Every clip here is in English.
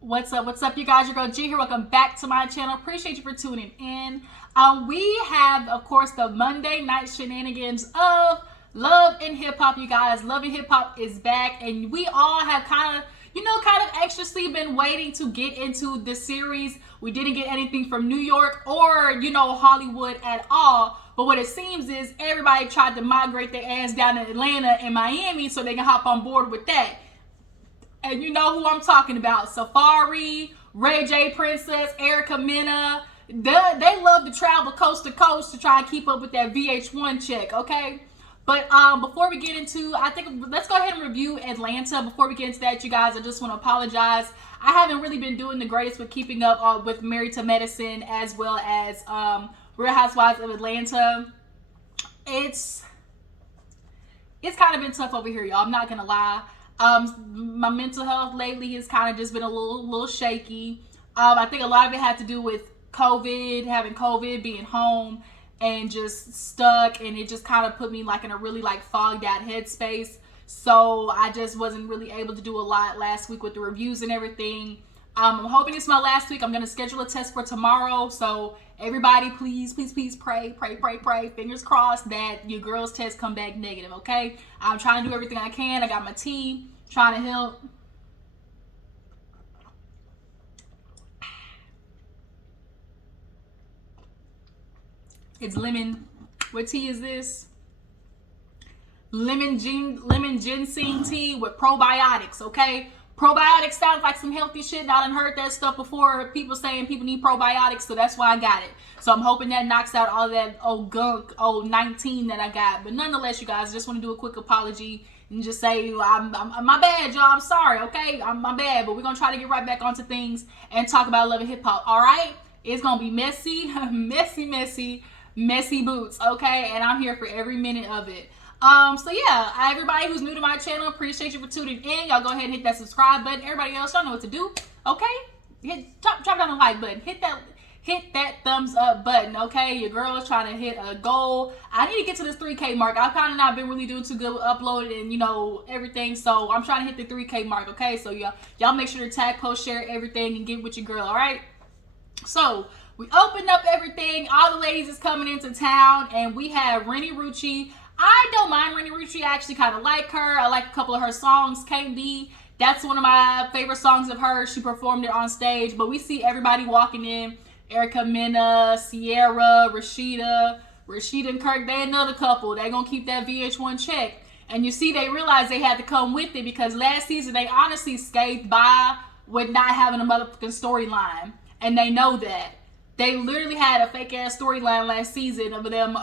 What's up, you guys? Your girl G here. Welcome back to my channel. Appreciate you for tuning in. We have, of course, the Monday night shenanigans of Love and Hip Hop, you guys. Love and Hip Hop is back, and we all have kind of anxiously been waiting to get into this series. We didn't get anything from New York or, Hollywood at all. But what it seems is everybody tried to migrate their ass down to Atlanta and Miami so they can hop on board with that. And you know who I'm talking about. Safari, Ray J Princess, Erica Mena. They love to travel coast to coast to try and keep up with that VH1 check, okay? But before we get into, I think let's go ahead and review Atlanta. Before we get into that, you guys, I just want to apologize. I haven't really been doing the greatest with keeping up with Married to Medicine as well as Real Housewives of Atlanta. It's kind of been tough over here, y'all. I'm not gonna lie. My mental health lately has kind of just been a little shaky. I think a lot of it had to do with having COVID, being home, and just stuck, and it just kind of put me like in a really like fogged out headspace. So I just wasn't really able to do a lot last week with the reviews and everything. I'm hoping it's my last week. I'm gonna schedule a test for tomorrow. So everybody, please pray. Fingers crossed that your girl's test come back negative. Okay. I'm trying to do everything I can. I got my tea, trying to help. It's lemon. What tea is this? Lemon ginseng tea with probiotics. Okay. Probiotics sounds like some healthy shit. I done heard that stuff before. People saying people need probiotics, so that's why I got it. So I'm hoping that knocks out all that old gunk, old 19 that I got. But nonetheless, you guys, I just want to do a quick apology and just say, I'm my bad, y'all. I'm sorry, okay? I'm my bad, but we're going to try to get right back onto things and talk about Love and Hip Hop, all right? It's going to be messy, messy boots, okay? And I'm here for every minute of it. So yeah, everybody who's new to my channel, appreciate you for tuning in. Y'all go ahead and hit that subscribe button. Everybody else, y'all know what to do, okay? Drop down the like button. Hit that thumbs up button, okay? Your girl is trying to hit a goal. I need to get to this 3K mark. I've kind of not been really doing too good with uploading and, everything. So I'm trying to hit the 3K mark, okay? So y'all make sure to tag, post, share everything, and get with your girl, all right? So we opened up everything. All the ladies is coming into town, and we have Rennie Rucci. I don't mind Rennie Rucci. I actually kind of like her. I like a couple of her songs. Can't Be. That's one of my favorite songs of hers. She performed it on stage. But we see everybody walking in. Erica Mena, Sierra, Rashida and Kirk. They another couple. They gonna keep that VH1 check. And you see they realized they had to come with it because last season they honestly scathed by with not having a motherfucking storyline. And they know that. They literally had a fake ass storyline last season of them,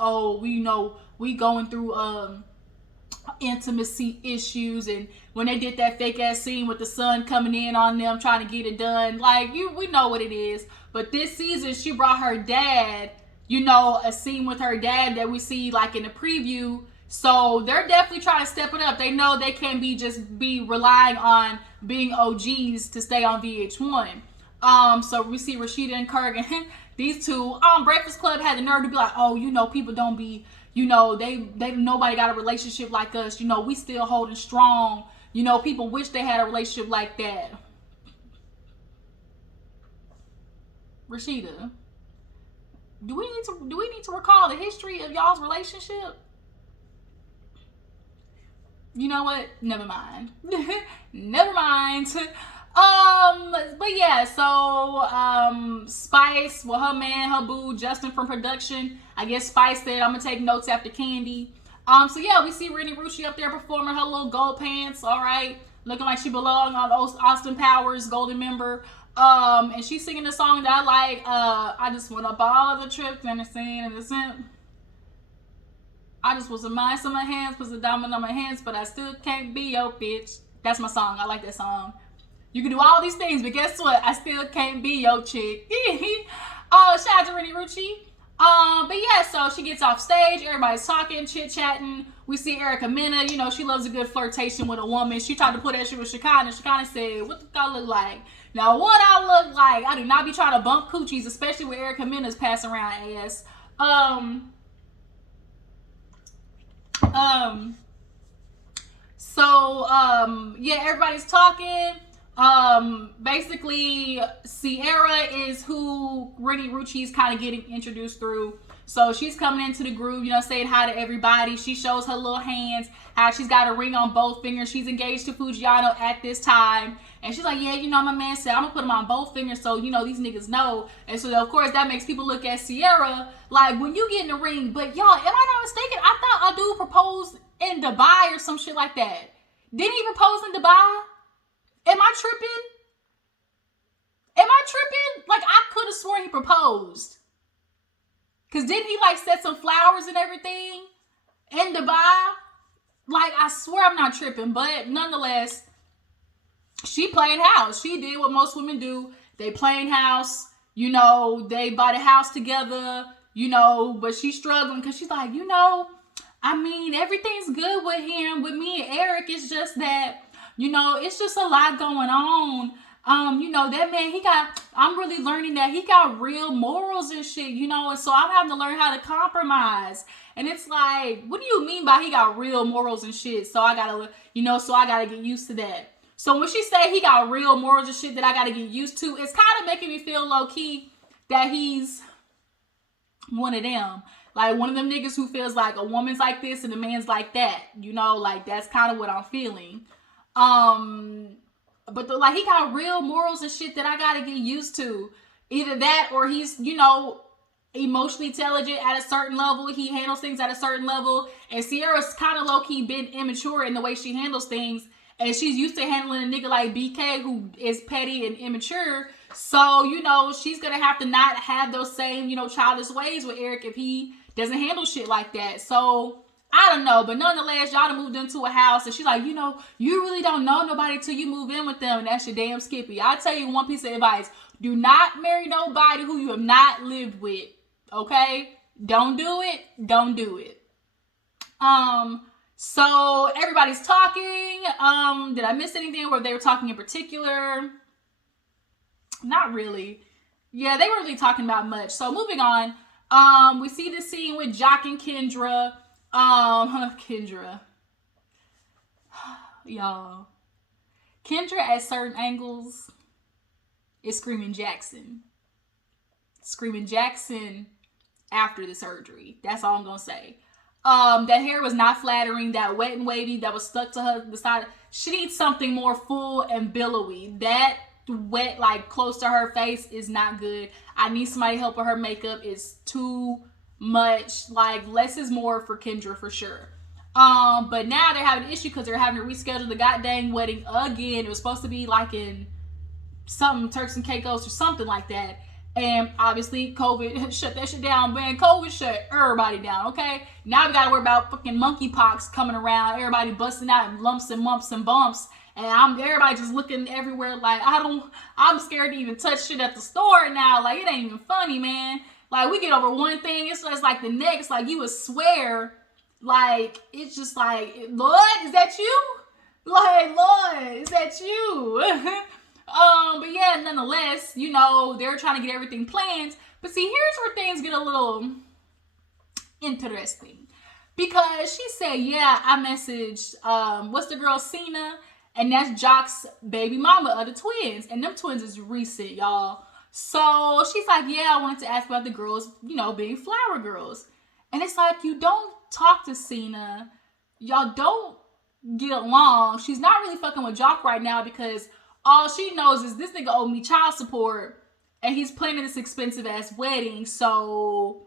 we going through intimacy issues, and when they did that fake ass scene with the sun coming in on them trying to get it done, we know what it is. But this season she brought her dad, a scene with her dad that we see like in the preview. So they're definitely trying to step it up. They know they can't be relying on being OGs to stay on VH1. So we see Rashida and Kirk and these two. Breakfast Club had the nerve to be like, people don't be, they nobody got a relationship like us. We still holding strong. People wish they had a relationship like that. Rashida, do we need to recall the history of y'all's relationship? You know what? Never mind. Never mind. But yeah, so Spice, her man, her boo, Justin from production. I guess Spice said, I'm gonna take notes after Candy. So yeah, we see Rennie Rucci up there performing her little gold pants, all right, looking like she belonged on Austin Powers Golden Member. And she's singing a song that I like. I just went up all of the trips and the scene and the scent. I just was a mice on my hands, was a diamond on my hands, but I still can't be your bitch. That's my song. I like that song. You can do all these things, but guess what? I still can't be your chick. Shout out to Rennie Rucci. But yeah, so she gets off stage. Everybody's talking, chit-chatting. We see Erica Mena. She loves a good flirtation with a woman. She tried to put that shit with Shekinah. Shekinah said, what do I look like? Now, what I look like? I do not be trying to bump coochies, especially with Erica Mena's passing around ass. Yeah, everybody's talking. Basically, Sierra is who Rennie Rucci's kind of getting introduced through. So she's coming into the group, you know, saying hi to everybody. She shows her little hands, how she's got a ring on both fingers. She's engaged to Fujiano at this time. And she's like, yeah, you know, my man said, I'm going to put them on both fingers so, you know, these niggas know. And so, of course, that makes people look at Sierra like, when you get in the ring. But, y'all, am I not mistaken? I thought a dude proposed in Dubai or some shit like that. Didn't he propose in Dubai? Am I tripping? Like, I could have sworn he proposed. Because didn't he, like, set some flowers and everything in Dubai? Like, I swear I'm not tripping. But, nonetheless, she played house. She did what most women do. They playing house. You know, they bought a house together. You know, but she's struggling because she's like, you know, I mean, everything's good with him. With me and Eric, it's just that, you know, it's just a lot going on. You know, that man, I'm really learning that he got real morals and shit, you know, and so I'm having to learn how to compromise. And it's like, what do you mean by he got real morals and shit? So I gotta get used to that. So when she say he got real morals and shit that I gotta get used to, it's kind of making me feel low key that he's one of them. Like one of them niggas who feels like a woman's like this and a man's like that. You know, like that's kind of what I'm feeling. But like he got real morals and shit that I gotta get used to. Either that or he's, you know, emotionally intelligent at a certain level. He handles things at a certain level. And Sierra's kind of low-key been immature in the way she handles things. And she's used to handling a nigga like BK who is petty and immature. So, you know, she's gonna have to not have those same, you know, childish ways with Eric if he doesn't handle shit like that. So I don't know, but nonetheless, y'all done moved into a house, and she's like, you know, you really don't know nobody till you move in with them, and that's your damn Skippy. I'll tell you one piece of advice. Do not marry nobody who you have not lived with, okay? Don't do it. So everybody's talking. Did I miss anything where they were talking in particular? Not really. Yeah, they weren't really talking about much. So moving on, we see the scene with Joc and Kendra. Kendra. Y'all. Kendra at certain angles is screaming Jackson. Screaming Jackson after the surgery. That's all I'm gonna say. That hair was not flattering. That wet and wavy that was stuck to her the side. She needs something more full and billowy. That wet, like close to her face, is not good. I need somebody to help with her makeup. It's too much. Like less is more for Kendra for sure. But now they're having an issue because they're having to reschedule the goddamn wedding again. It was supposed to be like in something Turks and Caicos or something like that. And obviously COVID shut that shit down, man. COVID shut everybody down, okay? Now we gotta worry about fucking monkeypox coming around, everybody busting out in lumps and mumps and bumps. And everybody just looking everywhere like, I'm scared to even touch shit at the store now. Like, it ain't even funny, man. Like, we get over one thing, it's just like the next, like, you would swear, like, it's just like, Lord, is that you? Like, Lord, is that you? But yeah, nonetheless, you know, they're trying to get everything planned. But see, here's where things get a little interesting. Because she said, yeah, I messaged, what's the girl, Cena? And that's Joc's baby mama of the twins. And them twins is recent, y'all. So she's like, yeah, I wanted to ask about the girls, you know, being flower girls. And it's like, you don't talk to Cena. Y'all don't get along. She's not really fucking with Joc right now because all she knows is this nigga owed me child support and he's planning this expensive ass wedding. So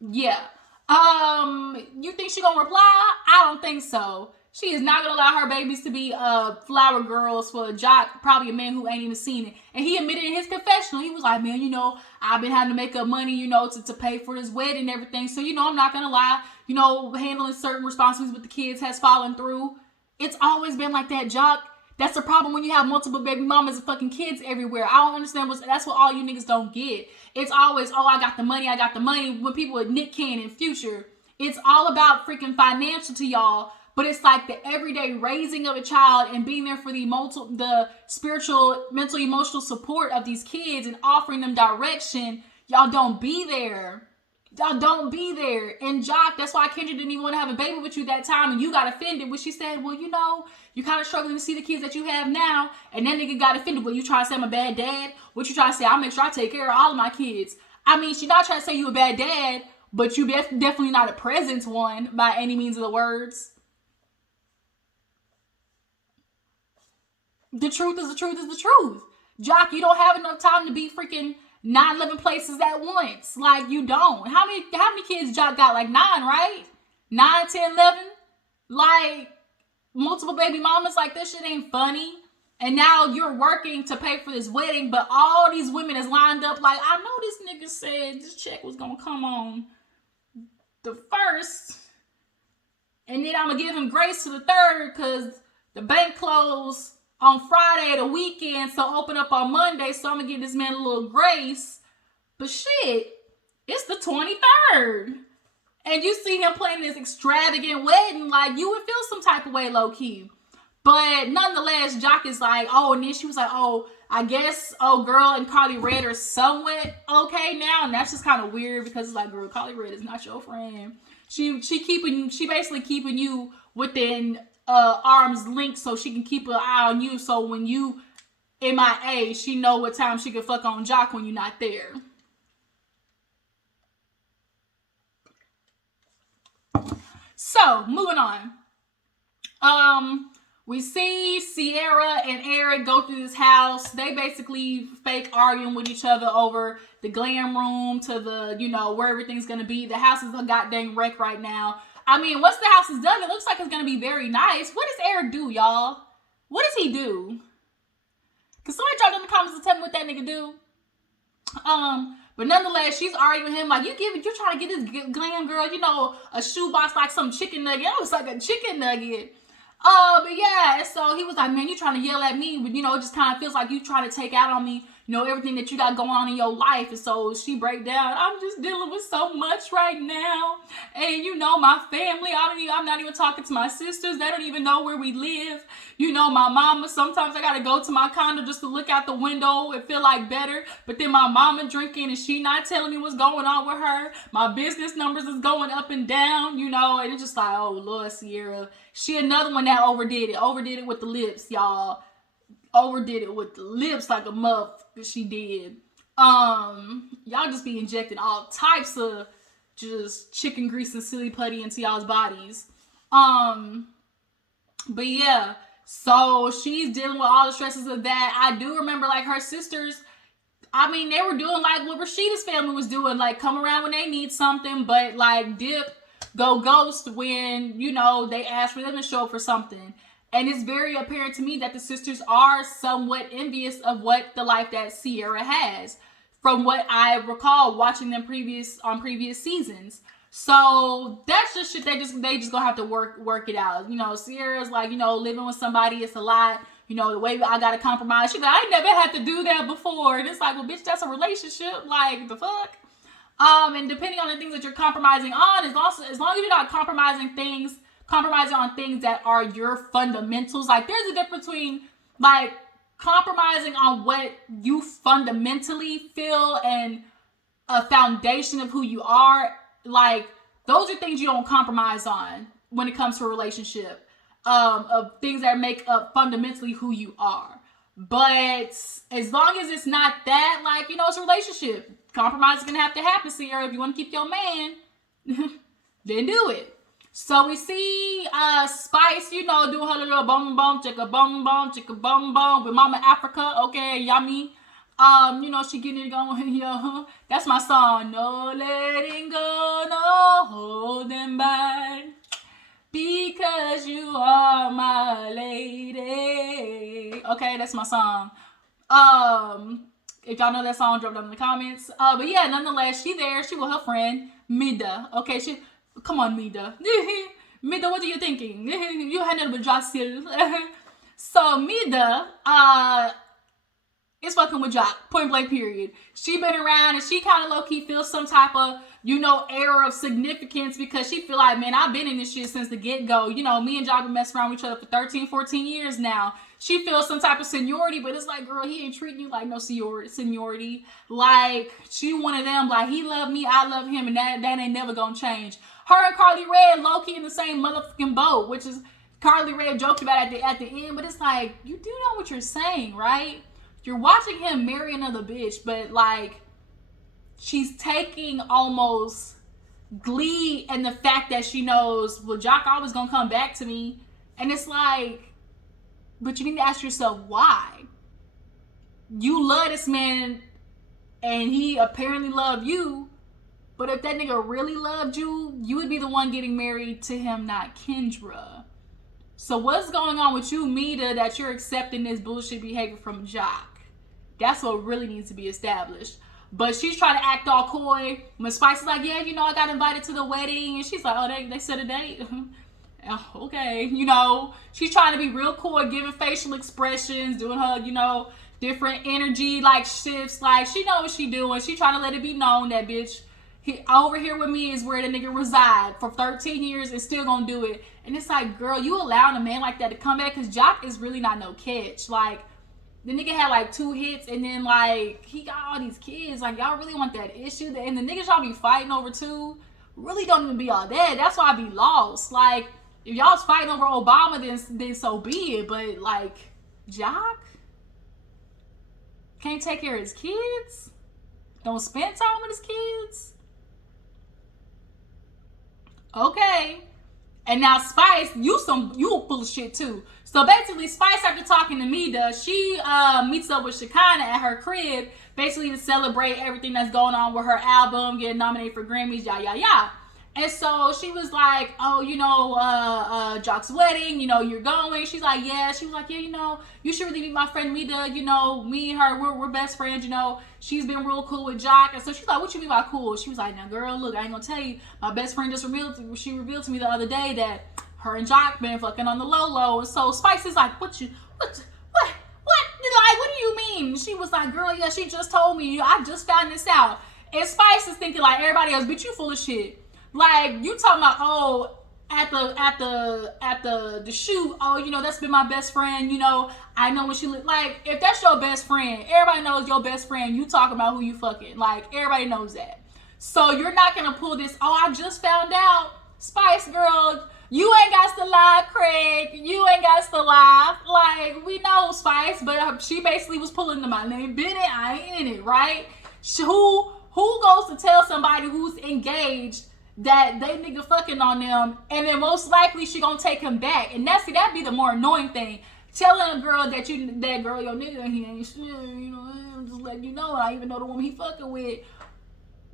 yeah. You think she gonna reply? I don't think so. She is not gonna allow her babies to be flower girls for Joc, probably a man who ain't even seen it. And he admitted in his confessional, he was like, man, you know, I've been having to make up money, you know, to pay for this wedding and everything. So, you know, I'm not gonna lie, you know, handling certain responsibilities with the kids has fallen through. It's always been like that, Joc. That's the problem when you have multiple baby mamas and fucking kids everywhere. I don't understand that's what all you niggas don't get. It's always, oh, I got the money. When people with Nick Cannon, Future, it's all about freaking financial to y'all. But it's like the everyday raising of a child and being there for the spiritual, mental, emotional support of these kids and offering them direction. Y'all don't be there. Don't be there. And Joc, that's why Kendra didn't even want to have a baby with you that time, and you got offended when she said, well, you know, you kind of struggling to see the kids that you have now, and that nigga got offended. Well, you trying to say I'm a bad dad? What you trying to say? I'll make sure I take care of all of my kids. I mean, she not trying to say you a bad dad, but you definitely not a present one by any means of the words. The truth is the truth is the truth. Joc, you don't have enough time to be freaking 9 living places at once. Like, you don't. How many kids Joc got? Like 9, right? 9, 10, 11? Like, multiple baby mamas? Like, this shit ain't funny. And now you're working to pay for this wedding, but all these women is lined up like, I know this nigga said this check was gonna come on the 1st, and then I'm gonna give him grace to the 3rd because the bank closed on Friday at the weekend, so open up on Monday, so I'm gonna give this man a little grace. But shit, it's the 23rd. And you see him planning this extravagant wedding, like, you would feel some type of way low-key. But nonetheless, Joc is like, oh, and then she was like, oh, I guess, oh, girl and Karlie Red are somewhat okay now. And that's just kind of weird because it's like, girl, Karlie Red is not your friend. She basically keeping you within arm's length so she can keep an eye on you. So when you MIA, she know what time she can fuck on Joc when you're not there. So, moving on. We see Sierra and Eric go through this house. They basically fake arguing with each other over the glam room to the, you know, where everything's going to be. The house is a goddamn wreck right now. I mean, once the house is done, it looks like it's going to be very nice. What does Eric do, y'all? What does he do? Can somebody drop in the comments and tell me what that nigga do? But nonetheless, she's arguing with him like, you're trying to get this glam girl, you know, a shoebox like some chicken nugget. It was like a chicken nugget. But yeah, so he was like, man, you trying to yell at me, but you know, it just kind of feels like you trying to take out on me, you know, everything that you got going on in your life. And so she break down, I'm just dealing with so much right now. And you know, my family, I'm not even talking to my sisters. They don't even know where we live. You know, my mama, sometimes I got to go to my condo just to look out the window and feel like better. But then my mama drinking and she not telling me what's going on with her. My business numbers is going up and down, you know, and it's just like, oh, Lord, Sierra. She another one that overdid it with the lips, y'all. Overdid it with the lips like a muff that she did. Y'all just be injecting all types of just chicken grease and silly putty into y'all's bodies. But yeah, so she's dealing with all the stresses of that. I do remember like her sisters, I mean, they were doing like what Rashida's family was doing, like come around when they need something, but like dip, go ghost when, you know, they ask for them to show up for something. And it's very apparent to me that the sisters are somewhat envious of what the life that Sierra has, from what I recall watching them previous seasons. So that's just shit they just gonna have to work it out. You know, Sierra's like, you know, living with somebody, it's a lot. You know, the way I gotta compromise. She's like, I never had to do that before. And it's like, well, bitch, that's a relationship. Like, the fuck? And depending on the things that you're compromising on, as long as you're not compromising on things that are your fundamentals. Like, there's a difference between, like, compromising on what you fundamentally feel and a foundation of who you are. Like, those are things you don't compromise on when it comes to a relationship. Of things that make up fundamentally who you are. But as long as it's not that, like, you know, it's a relationship. Compromise is going to have to happen, Sierra. If you want to keep your man, then do it. So we see Spice, you know, doing her little bum chicka bum with Mama Africa. Okay, yummy. You know, she getting it going. Yeah, that's my song. No letting go, no holding back, because you are my lady. Okay, that's my song. If y'all know that song, drop it down in the comments. But yeah, nonetheless, she there. She with her friend Meda. Okay, come on, Meda. Meda, what are you thinking? You had nothing but Joc still. So Meda is fucking with Joc. Point blank period. She been around and she kind of low-key feels some type of, you know, air of significance because she feel like, man, I've been in this shit since the get-go. You know, me and Joc been messing around with each other for 13, 14 years now. she feels some type of seniority, but it's like, girl, he ain't treating you like no seniority. Like, she one of them, like, he love me, I love him, and that ain't never gonna change. Her and Karlie Red, low-key in the same motherfucking boat, which is Karlie Red joked about at the end, but it's like, you do know what you're saying, right? You're watching him marry another bitch, but like, she's taking almost glee in the fact that she knows, well, Joc always gonna come back to me. And it's like, but you need to ask yourself why. You love this man and he apparently loved you, but if that nigga really loved you, you would be the one getting married to him, not Kendra. So what's going on with you, Meda, that you're accepting this bullshit behavior from Joc? That's what really needs to be established. But she's trying to act all coy. When Spice is like, yeah, you know, I got invited to the wedding. And she's like, oh, they set a date? Okay. You know, she's trying to be real coy, giving facial expressions, doing her, you know, different energy, like, shifts. Like, she knows what she doing. She trying to let it be known that, bitch, over here with me is where the nigga reside for 13 years and still gonna do it. And it's like, girl, you allowing a man like that to come back? Because Joc is really not no catch. Like, the nigga had like 2 hits and then like he got all these kids. Like, y'all really want that issue? And the niggas y'all be fighting over too really don't even be all that. That's why I be lost. Like, if y'all's fighting over Obama, then so be it. But like, Joc can't take care of his kids? Don't spend time with his kids? Okay. And now Spice, you full of shit too. So basically, Spice, after talking to Meda, she meets up with Shekinah at her crib, basically to celebrate everything that's going on with her album, getting nominated for Grammys, yah. And so she was like, oh, you know, Joc's wedding, you know, you're going. She's like, yeah. She was like, yeah, you know, you should really meet my friend Meda. You know, me and her, we're best friends, you know. She's been real cool with Joc. And so she's like, what you mean by cool? She was like, now, girl, look, I ain't gonna tell you. My best friend just revealed to me the other day that her and Joc been fucking on the low. And so Spice is like, what? You know, like, what do you mean? She was like, girl, yeah, she just told me. I just found this out. And Spice is thinking like everybody else, bitch, you full of shit. Like, you talking about, oh, at the shoot, oh, you know, that's been my best friend, you know, I know when she look. Like, if that's your best friend, everybody knows your best friend, you talk about who you fucking. Like, everybody knows that. So you're not gonna pull this, oh, I just found out. Spice girl, you ain't got to lie, Craig. You ain't got to lie. Like, we know Spice, but she basically was pulling the my name been it, I ain't in it, right? Who goes to tell somebody who's engaged that they nigga fucking on them, and then most likely she gonna take him back? And that'd be the more annoying thing. Telling a girl that girl your nigga, he ain't shit, you know, I'm just letting you know, I even know the woman he fucking with.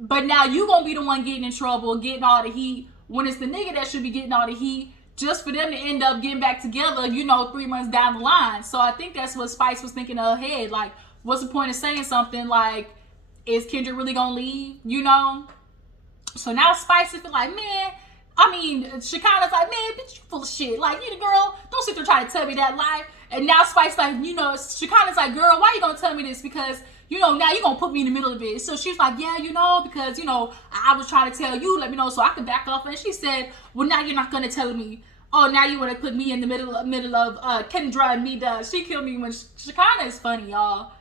But now you gonna be the one getting in trouble, getting all the heat, when it's the nigga that should be getting all the heat, just for them to end up getting back together, you know, 3 months down the line. So I think that's what Spice was thinking in her head. Like, what's the point of saying something? Like, is Kendra really gonna leave, you know? So now Spice is like, man, I mean, Shekinah's like, man, bitch, you full of shit. Like, you the girl, don't sit there trying to tell me that lie. And now Spice like, you know, Shekinah's like, girl, why you gonna tell me this? Because, you know, now you gonna put me in the middle of it. So she's like, yeah, you know, because, you know, I was trying to tell you, let me know so I could back off. And she said, well, now you're not gonna tell me. Oh, now you want to put me in the middle of Kendra and Meda. She killed me when Shekinah is funny, y'all.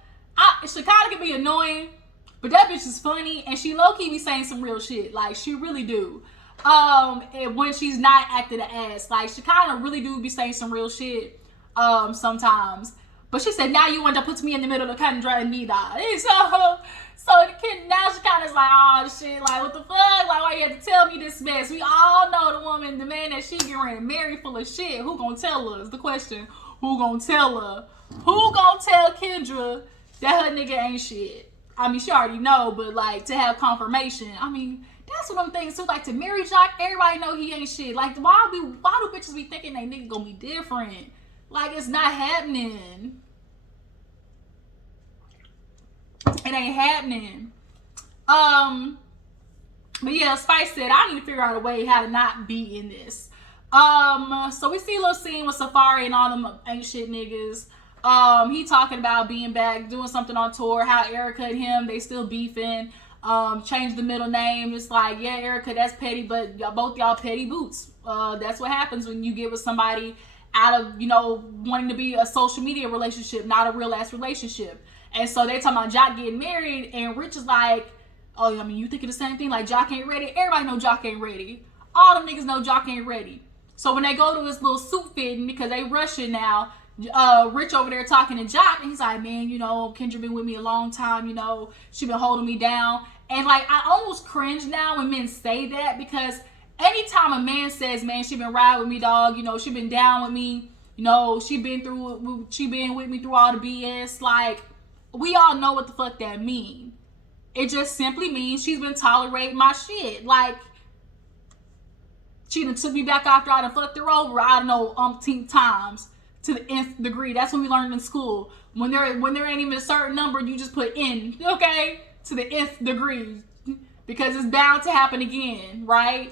Shekinah can be annoying, but that bitch is funny, and she low-key be saying some real shit. Like, she really do. And when she's not acting an ass. Like, she kind of really do be saying some real shit sometimes. But she said, now you want to put me in the middle of Kendra and Meda. And so now she kind of like, oh, shit, like, what the fuck? Like, why you have to tell me this mess? We all know the woman, the man that she getting ready to marry full of shit. Who gonna tell her is the question. Who gonna tell her? Who gonna tell Kendra that her nigga ain't shit? I mean, she already know, but like, to have confirmation, I mean, that's what I'm thinking too. Like, to marry Joc, everybody know he ain't shit. Like, why do bitches be thinking they nigga gonna be different? Like, it's not happening. It ain't happening. But yeah, Spice said, I need to figure out a way how to not be in this. So we see a little scene with Safari and all them ain't shit niggas. He talking about being back, doing something on tour, how Erica and him, they still beefing, changed the middle name. It's like, yeah, Erica, that's petty, but both y'all petty boots. That's what happens when you get with somebody out of, you know, wanting to be a social media relationship, not a real ass relationship. And so they talking about Joc getting married, and Rich is like, oh, I mean, you thinking the same thing? Like, Joc ain't ready? Everybody know Joc ain't ready. All them niggas know Joc ain't ready. So when they go to his little suit fitting, because they rushing now, Rich over there talking to Joc, and he's like, man, you know, Kendra been with me a long time, you know, she been holding me down. And like, I almost cringe now when men say that, because anytime a man says, man, she been riding with me, dog, you know, she been down with me, you know, she been with me through all the BS, like, we all know what the fuck that mean. It just simply means she's been tolerating my shit. Like, she done took me back after I done fucked her over, I don't know, umpteen times to the nth degree. That's what we learned in school. When there ain't even a certain number, you just put n, okay? To the nth degree. Because it's bound to happen again, right?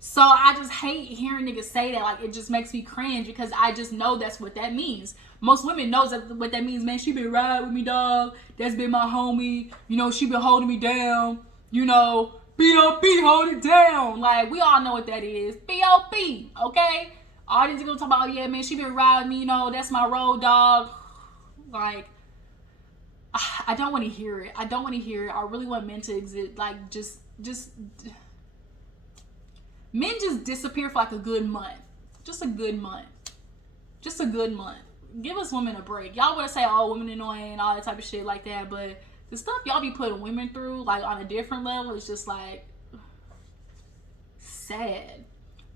So I just hate hearing niggas say that. Like, it just makes me cringe, because I just know that's what that means. Most women knows what that means, man. She been riding with me, dog. That's been my homie. You know, she been holding me down. You know, B.O.B. hold it down. Like, we all know what that is. B.O.B. Okay? All these people talk about, oh, yeah, man, she been riding me. You know, that's my road dog. Like, I don't want to hear it. I don't want to hear it. I really want men to exist. Like, men just disappear for like a good month. Just a good month. Just a good month. Give us women a break. Y'all want to say, oh, women annoying and all that type of shit like that, but the stuff y'all be putting women through, like, on a different level, is just like sad.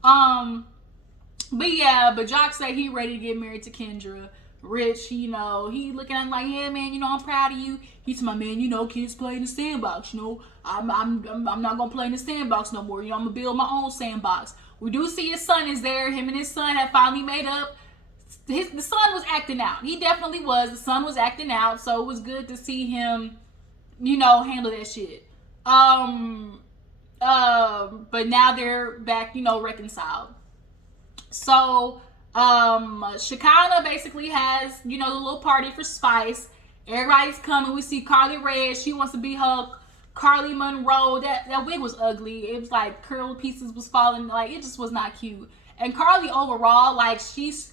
But yeah, but Joc said he ready to get married to Kendra. Rich, you know, he looking at him like, yeah, man, you know, I'm proud of you. He's my man, you know, kids play in the sandbox. You know, I'm not gonna play in the sandbox no more. You know, I'm gonna build my own sandbox. We do see his son is there. Him and his son have finally made up. The son was acting out. He definitely was. The son was acting out, so it was good to see him, you know, handle that shit. But now they're back, you know, reconciled. So, Shekinah basically has, you know, the little party for Spice. Everybody's coming. We see Karlie Red. She wants to be her Carly Monroe. That wig was ugly. It was like curl pieces was falling. Like, it just was not cute. And Karlie overall, like, she's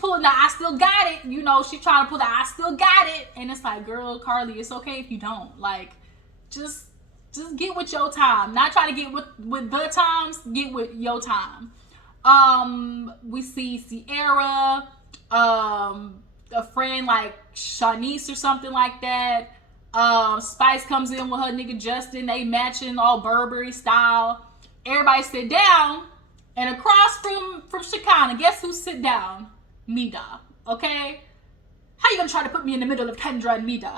pulling the I still got it. You know, she's trying to pull the I still got it. And it's like, girl, Karlie, it's okay if you don't. Like, just get with your time. Not try to get with the times. Get with your time. We see Sierra, a friend like Shanice or something like that. Spice comes in with her nigga Justin. They matching all Burberry style. Everybody sit down, and across from Shekinah, guess who sit down? Meda. Okay? How you gonna try to put me in the middle of Kendra and Meda?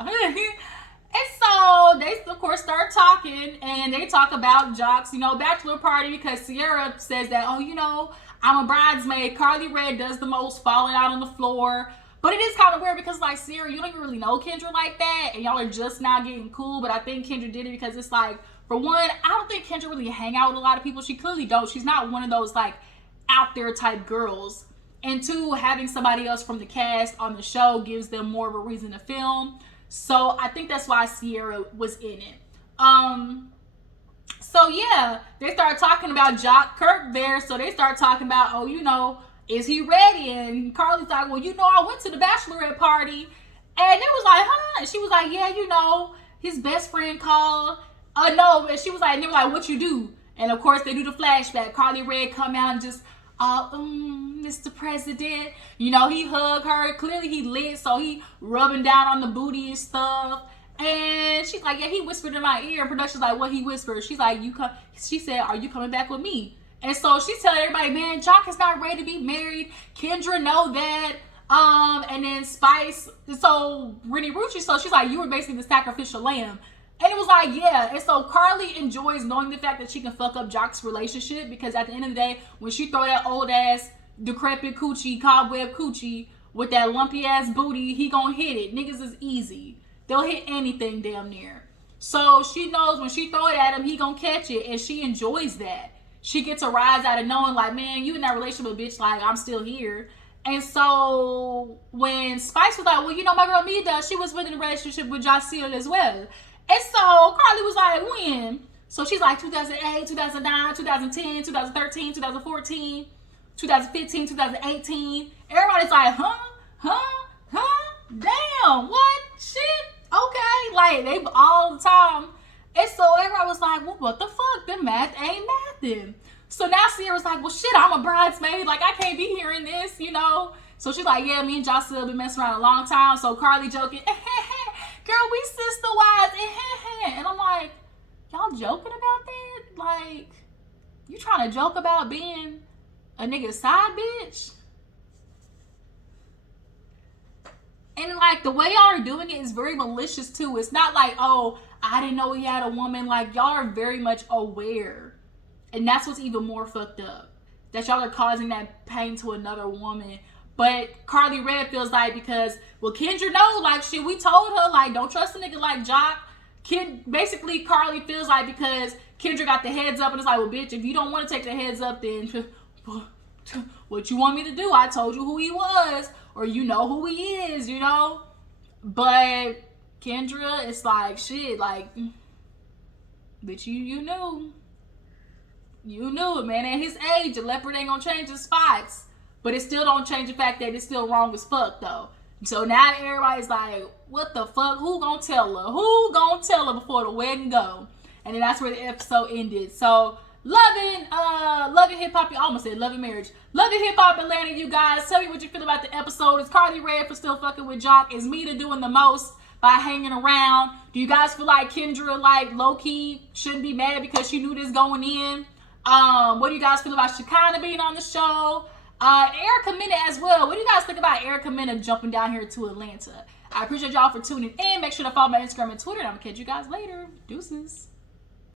And so they, of course, start talking, and they talk about Joc's, you know, bachelor party, because Sierra says that, oh, you know, I'm a bridesmaid. Karlie Red does the most, falling out on the floor. But it is kind of weird, because, like, Sierra, you don't even really know Kendra like that, and y'all are just now getting cool. But I think Kendra did it because it's like, for one, I don't think Kendra really hang out with a lot of people. She clearly don't. She's not one of those, like, out there type girls. And two, having somebody else from the cast on the show gives them more of a reason to film. So I think that's why Sierra was in it. So yeah, they start talking about Joc Kirk there. So they start talking about, oh, you know, is he ready? And Karlie's like, well, you know, I went to the bachelorette party. And it was like, huh? And she was like, yeah, you know, his best friend called. No, and she was like, and they were like, what you do? And of course they do the flashback. Karlie Red come out and just, Mr. President, you know, he hugged her. Clearly he lit, so he rubbing down on the booty and stuff. And she's like, yeah, he whispered in my ear. And production's like, what he whispered? She's like, she said, are you coming back with me? And so she's telling everybody, man, Joc is not ready to be married. Kendra know that. And then Spice, so Rennie Rucci, so she's like, you were basically the sacrificial lamb. And it was like, yeah. And so Karlie enjoys knowing the fact that she can fuck up Joc's relationship, because at the end of the day, when she throw that old ass decrepit coochie, cobweb coochie with that lumpy ass booty, he gonna hit it. Niggas is easy. They'll hit anything damn near. So she knows when she throw it at him, he gonna catch it, and she enjoys that. She gets a rise out of knowing, like, man, you in that relationship, bitch, like, I'm still here. And so when Spice was like, well, you know, my girl Meda, she was in a relationship with Joc as well. And so Karlie was like, when? So she's like 2008, 2009, 2010, 2013, 2014. 2015, 2018. Everybody's like, damn, what? Shit, okay. Like, they all the time. And so everybody was like, well, what the fuck? The math ain't mathing. So now Sierra's like, well, shit, I'm a bridesmaid. Like, I can't be hearing this, you know? So she's like, yeah, me and Joc have been messing around a long time. So Karlie joking, girl, we sister wives. And I'm like, y'all joking about that? Like, you trying to joke about being a nigga's side bitch? And like, the way y'all are doing it is very malicious too. It's not like, oh, I didn't know he had a woman. Like, y'all are very much aware. And that's what's even more fucked up. That y'all are causing that pain to another woman. But Karlie Red feels like, because, well, Kendra knows, like, shit, we told her, like, don't trust a nigga like Joc. Basically, Karlie feels like because Kendra got the heads up, and it's like, well, bitch, if you don't want to take the heads up, then what you want me to do? I told you who he was, or you know who he is, you know? But Kendra, it's like, shit, like, bitch, you knew. You knew it, man. At his age, a leopard ain't gonna change his spots. But it still don't change the fact that it's still wrong as fuck, though. So now everybody's like, what the fuck? Who gonna tell her? Who gonna tell her before the wedding go? And then that's where the episode ended. So, loving hip-hop. I almost said loving marriage. Loving hip-hop Atlanta, you guys. Tell me what you feel about the episode. Is Karlie Red for still fucking with Joc? Is Meda doing the most by hanging around? Do you guys feel like Kendra, like, low-key shouldn't be mad because she knew this going in? What do you guys feel about Shekinah being on the show? Erica Mena as well. What do you guys think about Erica Mena jumping down here to Atlanta? I appreciate y'all for tuning in. Make sure to follow my Instagram and Twitter, and I'm gonna catch you guys later. Deuces.